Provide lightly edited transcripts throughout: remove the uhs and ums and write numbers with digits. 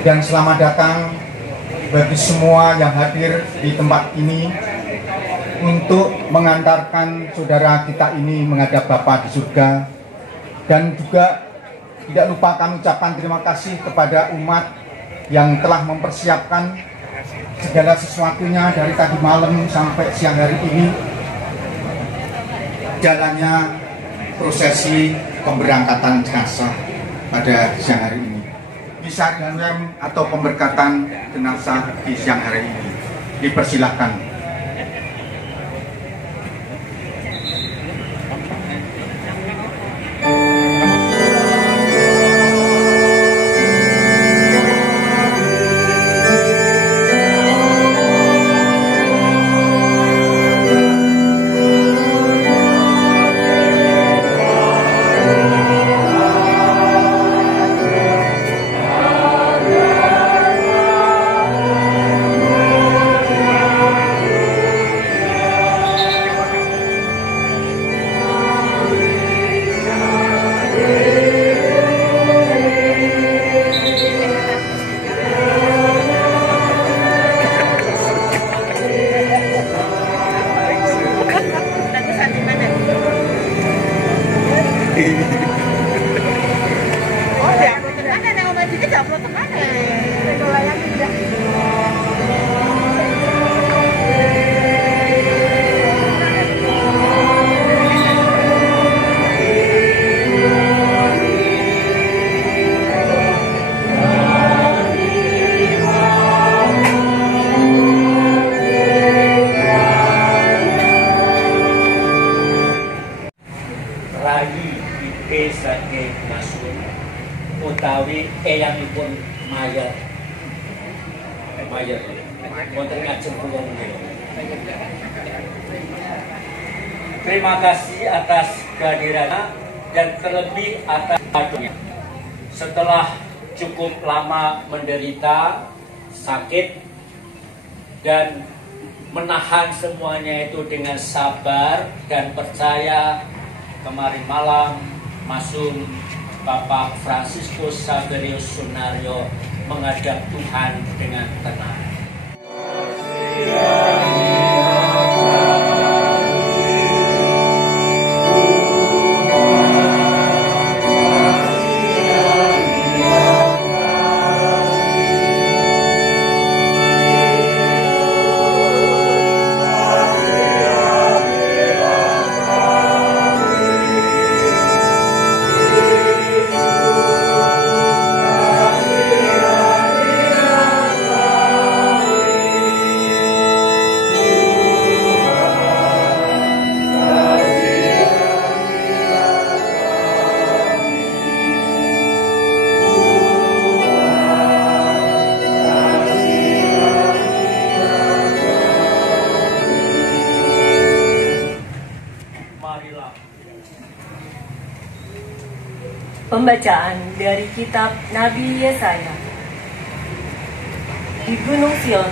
dan selamat datang bagi semua yang hadir di tempat ini untuk mengantarkan saudara kita ini menghadap Bapa di surga. Dan juga tidak lupa kami ucapkan terima kasih kepada umat yang telah mempersiapkan segala sesuatunya dari tadi malam sampai siang hari ini jalannya prosesi pemberangkatan jenazah pada siang hari ini. Misa Danwem atau pemberkatan jenazah di siang hari ini. Dipersilahkan. Saking Masum utawi eyangipun mayat wonten ngajeng kula menika. Terima kasih atas kehadirannya dan terlebih atas doanya. Setelah cukup lama menderita sakit dan menahan semuanya itu dengan sabar dan percaya, kemarin malam Masum Bapak Fransiskus Saverius Sunario menghadap Tuhan dengan tenang. Pembacaan dari kitab Nabi Yesaya. Di Gunung Sion,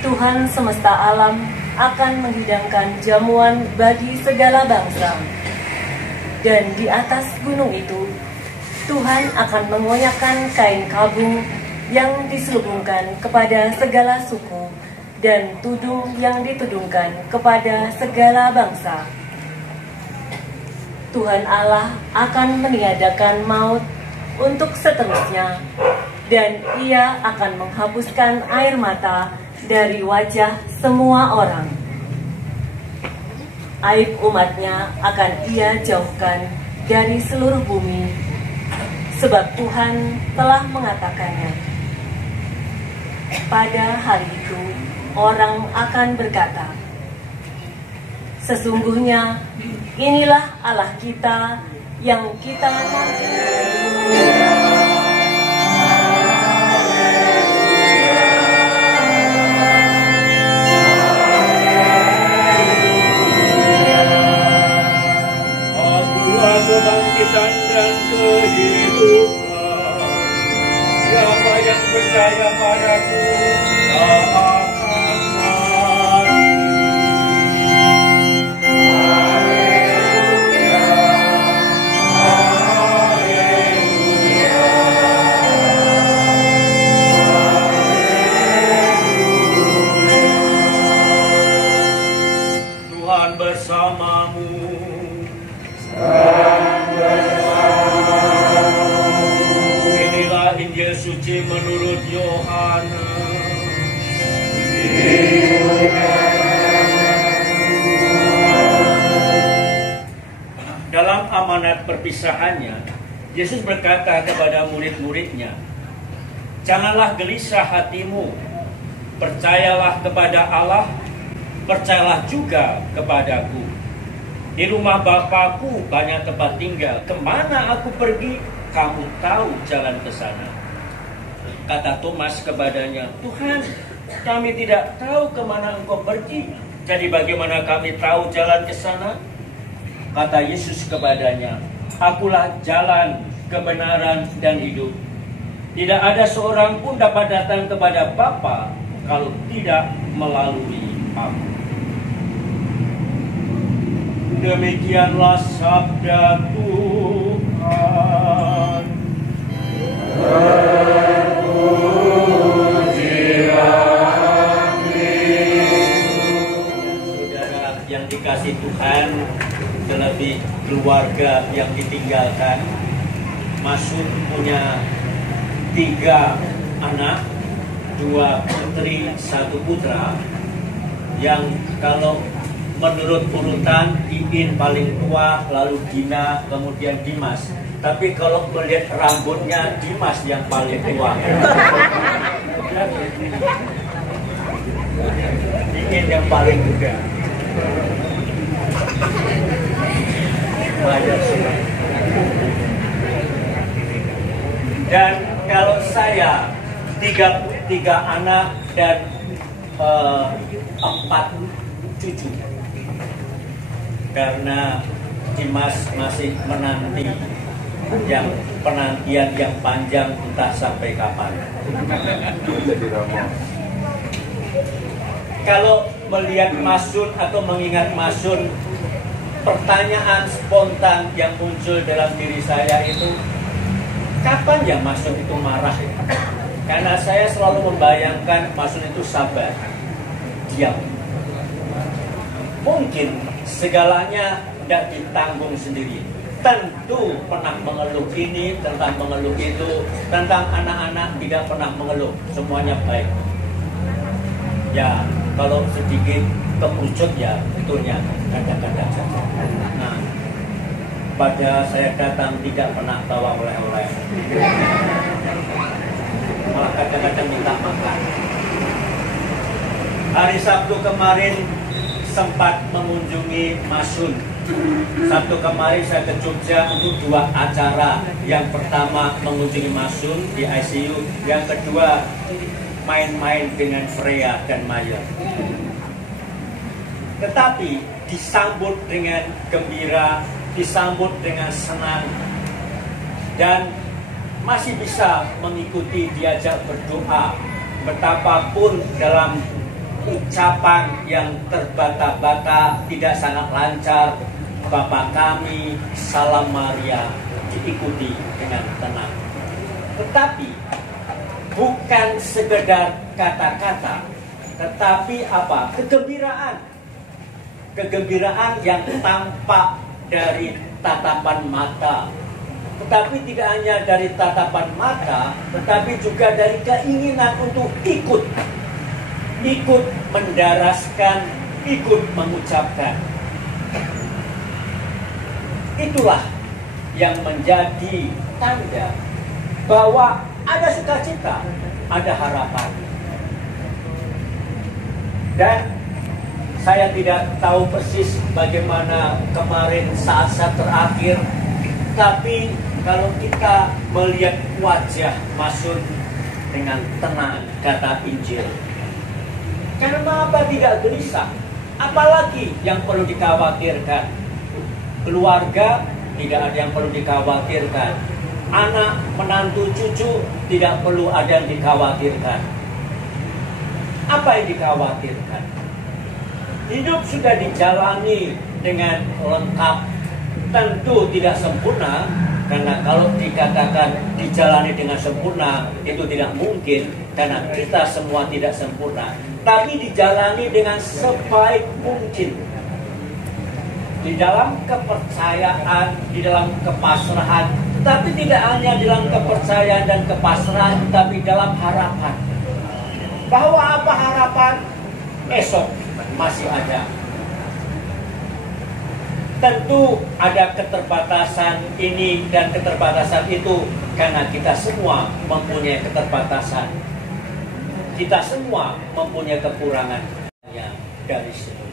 Tuhan semesta alam akan menghidangkan jamuan bagi segala bangsa. Dan di atas gunung itu, Tuhan akan mengoyakkan kain kabung yang diselubungkan kepada segala suku dan tudung yang ditudungkan kepada segala bangsa. Tuhan Allah akan meniadakan maut untuk seterusnya, dan Ia akan menghapuskan air mata dari wajah semua orang. Aib umatnya akan Ia jauhkan dari seluruh bumi, sebab Tuhan telah mengatakannya. Pada hari itu, orang akan berkata, sesungguhnya inilah Allah kita yang kita nanti. Akulah kebangkitan dan kehidupan. Siapa yang percaya padaku tak akan mati. Haleluya, haleluya. Injil suci menurut Yohanes. Dalam amanat perpisahannya, Yesus berkata kepada murid-muridnya, "Janganlah gelisah hatimu, percayalah kepada Allah, percayalah juga kepadaku. Di rumah Bapakku banyak tempat tinggal. Kemana aku pergi, kamu tahu jalan ke sana." Kata Thomas kepadanya, "Tuhan, kami tidak tahu kemana Engkau pergi. Jadi bagaimana kami tahu jalan ke sana?" Kata Yesus kepadanya, "Akulah jalan, kebenaran, dan hidup. Tidak ada seorang pun dapat datang kepada Bapa kalau tidak melalui Aku." Demikianlah sabda Tuhan. Saudara yang dikasih Tuhan, terlebih keluarga yang ditinggalkan, Masud punya 3 anak, 2 putri, 1 putra, yang kalau menurut urutan Iin paling tua, lalu Dina, kemudian Dimas. Tapi kalau melihat rambutnya, Dimas yang paling tua. Iin yang paling muda. Dan kalau saya tiga anak dan 4 cucu, karena Dimas masih menanti yang penantian yang panjang entah sampai kapan. Kalau melihat Masun atau mengingat Masun, pertanyaan spontan yang muncul dalam diri saya itu, kapan ya Masun itu marah? Karena saya selalu membayangkan Masun itu sabar, diam. Mungkin segalanya tidak ditanggung sendiri. Tentu pernah mengeluh ini, tentang mengeluh itu, tentang anak-anak tidak pernah mengeluh, semuanya baik. Ya, kalau sedikit kepucut ya betulnya kadang-kadang saja. Nah, pada saya datang tidak pernah bawa oleh-oleh, malah kadang-kadang minta makan. Hari Sabtu kemarin sempat mengunjungi Masun. Sabtu kemarin saya ke Jogja untuk 2 acara. Yang pertama mengunjungi Masun di ICU, yang kedua main-main dengan Freya dan Maya. Tetapi disambut dengan gembira, disambut dengan senang, dan masih bisa mengikuti diajak berdoa. Betapapun dalam ucapan yang terbata-bata, tidak sangat lancar, Bapa kami, Salam Maria, diikuti dengan tenang. Tetapi bukan sekedar kata-kata, tetapi apa? Kegembiraan. Kegembiraan yang tampak dari tatapan mata. Tetapi tidak hanya dari tatapan mata, tetapi juga dari keinginan untuk ikut mendaraskan, ikut mengucapkan. Itulah yang menjadi tanda bahwa ada sukacita, ada harapan. Dan saya tidak tahu persis bagaimana kemarin saat-saat terakhir, tapi kalau kita melihat wajah Masun dengan tenang, kata Injil, kenapa tidak gelisah? Apalagi yang perlu dikhawatirkan? Keluarga tidak ada yang perlu dikhawatirkan. Anak, menantu, cucu tidak perlu ada yang dikhawatirkan. Apa yang dikhawatirkan? Hidup sudah dijalani dengan lengkap. Tentu tidak sempurna, karena kalau dikatakan dijalani dengan sempurna, itu tidak mungkin, karena kita semua tidak sempurna. Tapi dijalani dengan sebaik mungkin. Di dalam kepercayaan, di dalam kepasrahan, Tapi tidak hanya dalam kepercayaan dan kepasrahan, tapi dalam harapan. Bahwa apa harapan? Esok masih ada. Tentu ada keterbatasan ini dan keterbatasan itu, karena kita semua mempunyai keterbatasan. Kita semua mempunyai kekurangan yang dari situ.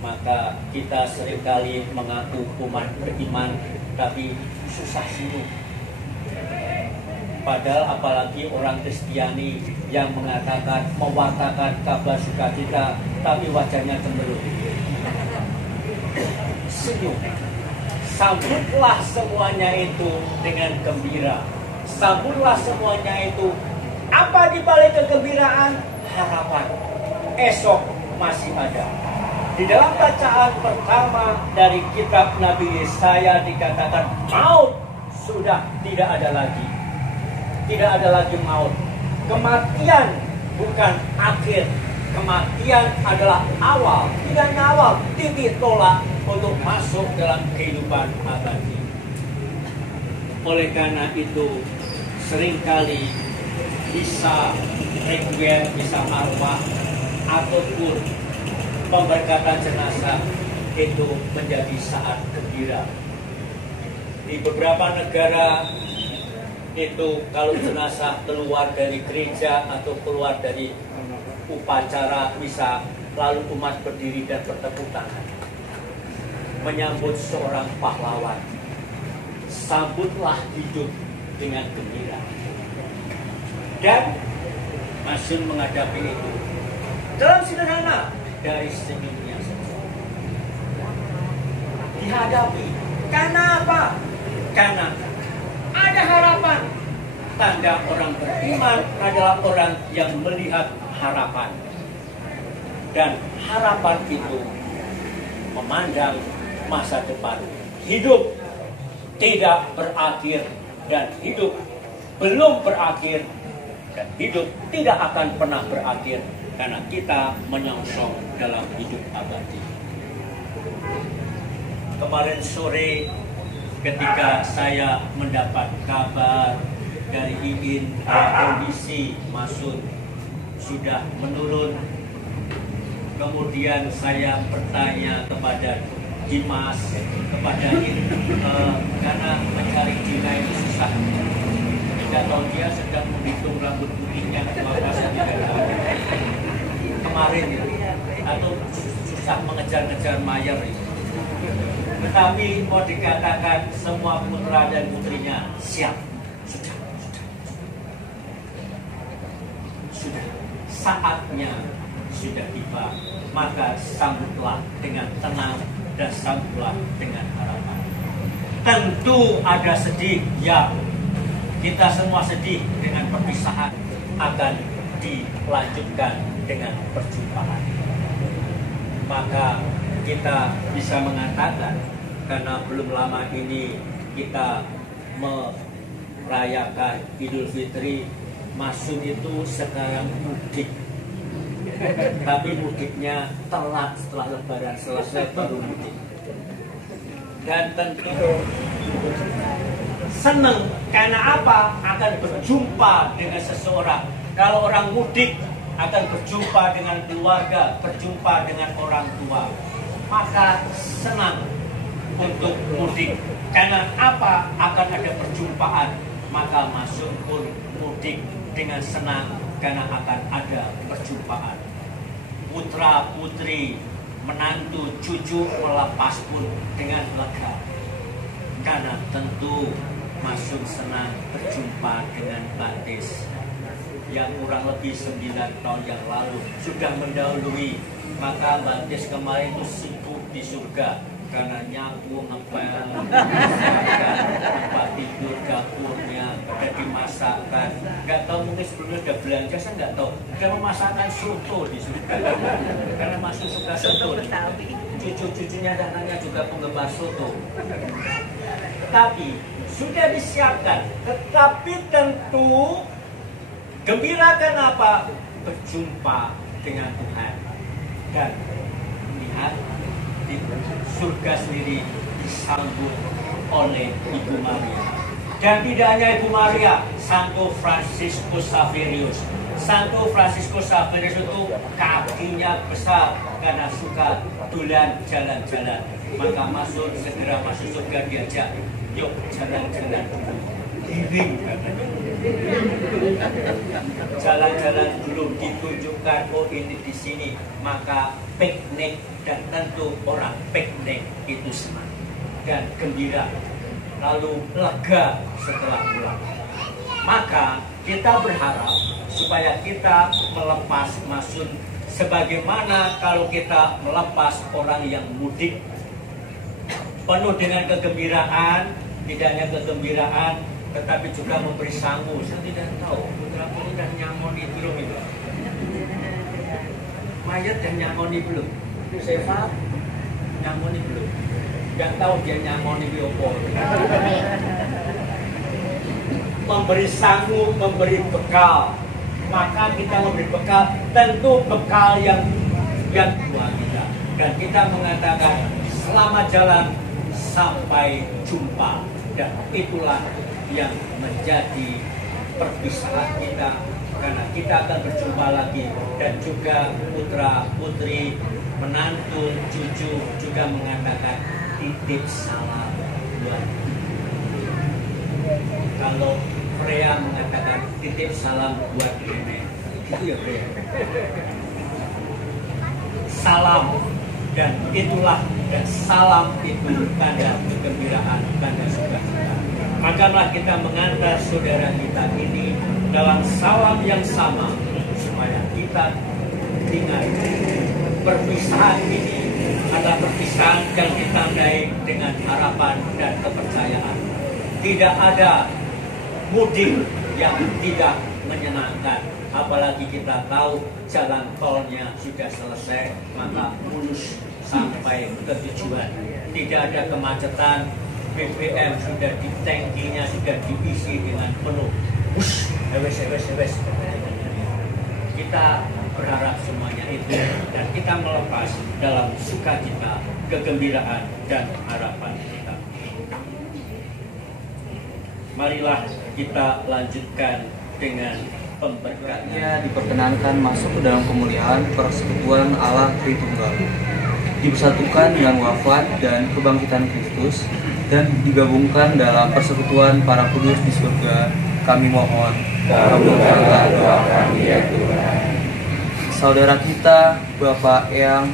Maka kita seringkali mengaku umat beriman, tapi susah senyum. Padahal apalagi orang Kristiani yang mewartakan kabar sukacita, tapi wajahnya cemberut. Senyum. Sambutlah semuanya itu dengan gembira. Sambutlah semuanya itu. Apa di balik kegembiraan? Harapan. Esok masih ada. Di dalam bacaan pertama dari kitab Nabi Yesaya dikatakan maut sudah tidak ada lagi. Tidak ada lagi maut. Kematian bukan akhir. Kematian adalah awal. Tidak awal, titik tolak untuk masuk dalam kehidupan abadi. Oleh karena itu, seringkali bisa requiem, bisa arwah, ataupun pemberkatan jenazah itu menjadi saat gembira. Di beberapa negara itu kalau jenazah keluar dari gereja atau keluar dari upacara misa, lalu umat berdiri dan bertepuk tangan menyambut seorang pahlawan. Sambutlah hidup dengan gembira. Dan Masyun menghadapi itu dalam sederhana, dari senyumnya saja. Dihadapi. Karena apa? Karena ada harapan. Tanda orang beriman adalah orang yang melihat harapan. Dan harapan itu memandang masa depan. Hidup tidak berakhir dan hidup belum berakhir dan hidup tidak akan pernah berakhir karena kita menyongsong dalam hidup abadi. Kemarin sore ketika saya mendapat kabar dari Iin kondisi Masyun sudah menurun, kemudian saya bertanya kepada Dimas, kepada karena mencari Dina itu susah. Tidak tahu dia sedang menghitung rambut putihnya, maka saya tidak tahu. Kemarin ya, atau susah mengejar-ngejar Mayer itu. Tetapi mau dikatakan semua putra dan putrinya siap. Sudah. Saatnya sudah tiba. Maka sambutlah dengan tenang dan sambutlah dengan harapan. Tentu ada sedih, ya. Kita semua sedih dengan perpisahan, akan dilanjutkan dengan perjumpaan. Maka kita bisa mengatakan, karena belum lama ini kita merayakan Idul Fitri, Masyun itu sekarang mudik. Tapi mudiknya telat, setelah Lebaran selesai baru mudik. Dan tentu senang, karena apa? Akan berjumpa dengan seseorang. Kalau orang mudik akan berjumpa dengan keluarga, berjumpa dengan orang tua, maka senang untuk mudik. Karena apa? Akan ada perjumpaan. Maka Masyun pun mudik dengan senang karena akan ada perjumpaan. Putra putri, menantu, cucu melepas pun dengan lega. Karena tentu Masyun senang berjumpa dengan Mbak Tis yang kurang lebih 9 tahun yang lalu sudah mendahului. Maka Mbak Tis kemarin itu sibuk di surga karena nyapu, ngepel, tempat tidur, dapurnya udah dimasakkan. Nggak tahu mungkin sebelumnya udah belanja, saya nggak tahu. Udah memasakkan soto di surga karena Masyun suka soto. Cucu-cucunya dan anaknya juga penggemar soto. Tetapi sudah disiapkan. Tetapi tentu gembira kenapa? Berjumpa dengan Tuhan. Dan lihat di surga sendiri disambut oleh Ibu Maria. Dan tidak hanya Ibu Maria, Santo Fransiskus Xaverius. Santo Fransiskus Xaverius itu kakinya besar karena suka dolan jalan-jalan. Maka segera masuk surga diajak, yuk jalan-jalan dulu. Giring katanya. Jalan-jalan dulu, ditunjukkan, oh ini di sini, maka piknik, dan tentu orang piknik itu senang dan gembira, lalu lega setelah pulang. Maka kita berharap supaya kita melepas masun sebagaimana kalau kita melepas orang yang mudik, penuh dengan kegembiraan, tidak hanya kegembiraan tetapi juga memberi sangu. Saya tidak tahu putra putri dan nyamoni belum itu, mayat dan nyamoni belum, Seva nyamoni belum, tidak tahu dia nyamoni biopo. Memberi sangu, memberi bekal. Maka kita memberi bekal, tentu bekal yang dua kita. Dan kita mengatakan selamat jalan sampai jumpa. Dan itulah yang menjadi perpisahan kita, karena kita akan berjumpa lagi. Dan juga putra putri, menantu, cucu juga mengatakan titip salam buat. Kalau Freya mengatakan titip salam buat Rene, itu ya Freya. Salam, dan itulah, dan salam itu tanda kegembiraan, tanda sukacita. Makalah kita mengantar saudara kita ini dalam salam yang sama, supaya kita ingat perpisahan ini adalah perpisahan yang ditandai dengan harapan dan kepercayaan. Tidak ada mudik yang tidak menyenangkan, apalagi kita tahu jalan tolnya sudah selesai, maka mulus sampai ke tujuan. Tidak ada kemacetan, BBM sudah di tangkinya sudah diisi dengan penuh. Hewes. Kita berharap semuanya itu, dan kita melepas dalam sukacita, kegembiraan, dan harapan kita. Marilah kita lanjutkan dengan pemberkatan. Diperkenankan masuk ke dalam kemuliaan persekutuan Allah Tritunggal, dipersatukan dengan wafat dan kebangkitan Kristus, dan digabungkan dalam persekutuan para kudus di surga. Kami mohon, kabulkanlah doa kami ya Tuhan. Saudara kita Bapak Eyang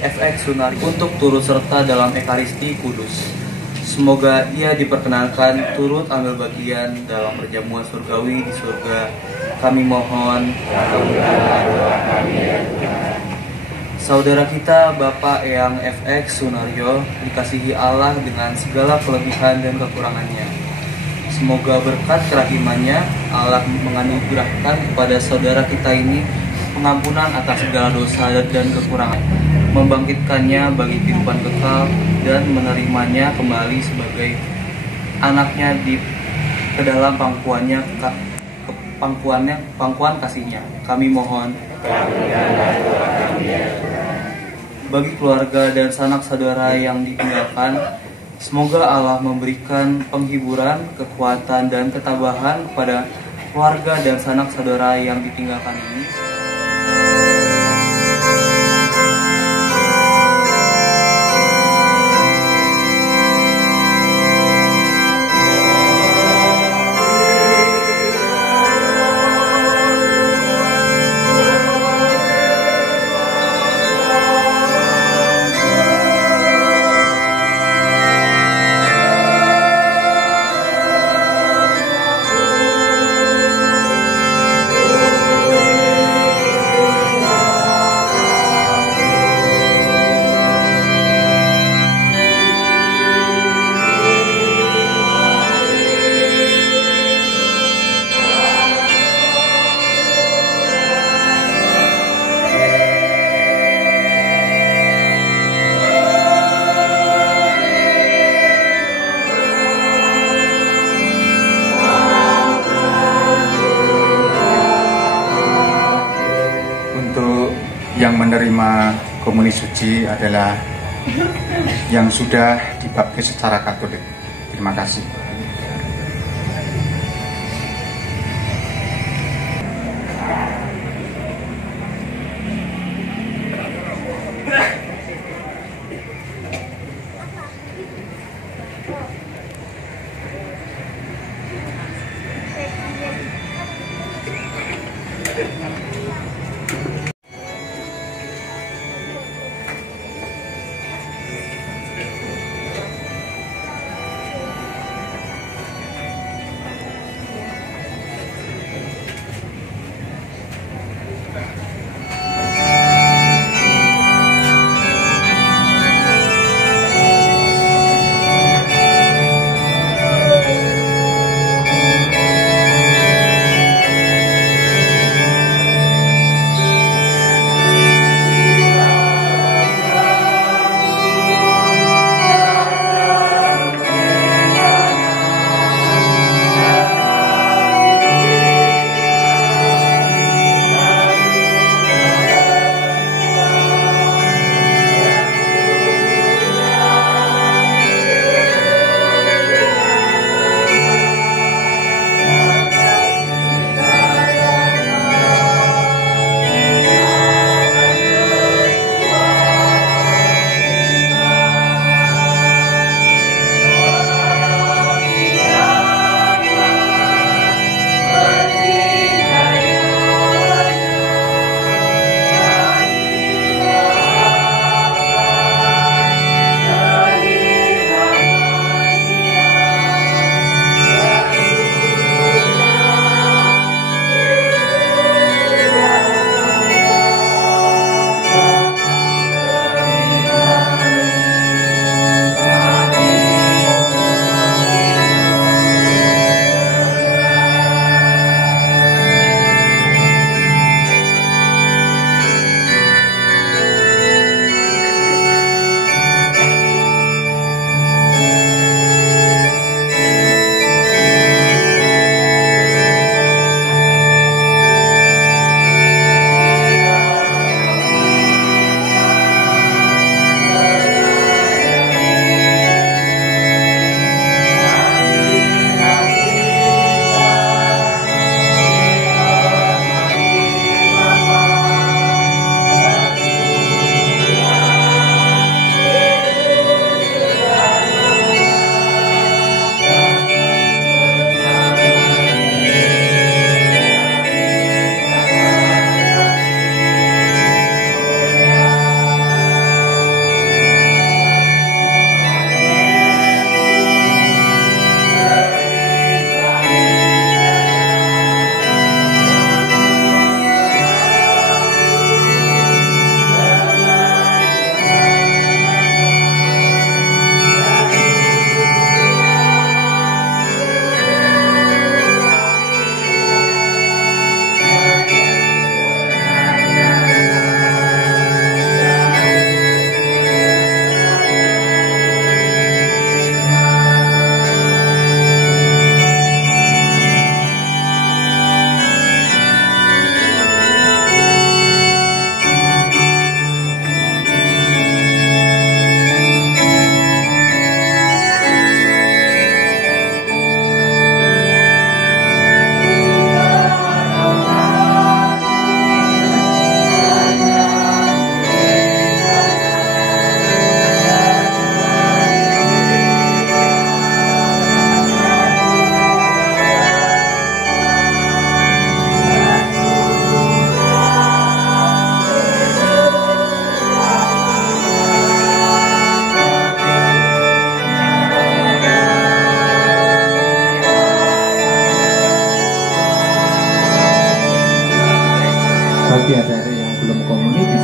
FX Sunaryo untuk turut serta dalam Ekaristi Kudus. Semoga ia diperkenankan turut ambil bagian dalam perjamuan surgawi di surga. Kami mohon, kabulkanlah doa kami ya Tuhan. Saudara kita Bapak Eyang FX Sunaryo dikasihi Allah dengan segala kelebihan dan kekurangannya. Semoga berkat kerahimannya Allah menganugerahkan kepada saudara kita ini pengampunan atas segala dosa dan kekurangan, membangkitkannya bagi kehidupan kekal, dan menerimanya kembali sebagai anaknya ke dalam pangkuan kasihnya. Kami mohon, bagi keluarga dan sanak saudara yang ditinggalkan, semoga Allah memberikan penghiburan, kekuatan, dan ketabahan kepada keluarga dan sanak saudara yang ditinggalkan ini. Yang menerima komuni suci adalah yang sudah dibaptis secara Katolik. Terima kasih. bagi adik-adik yang belum komunik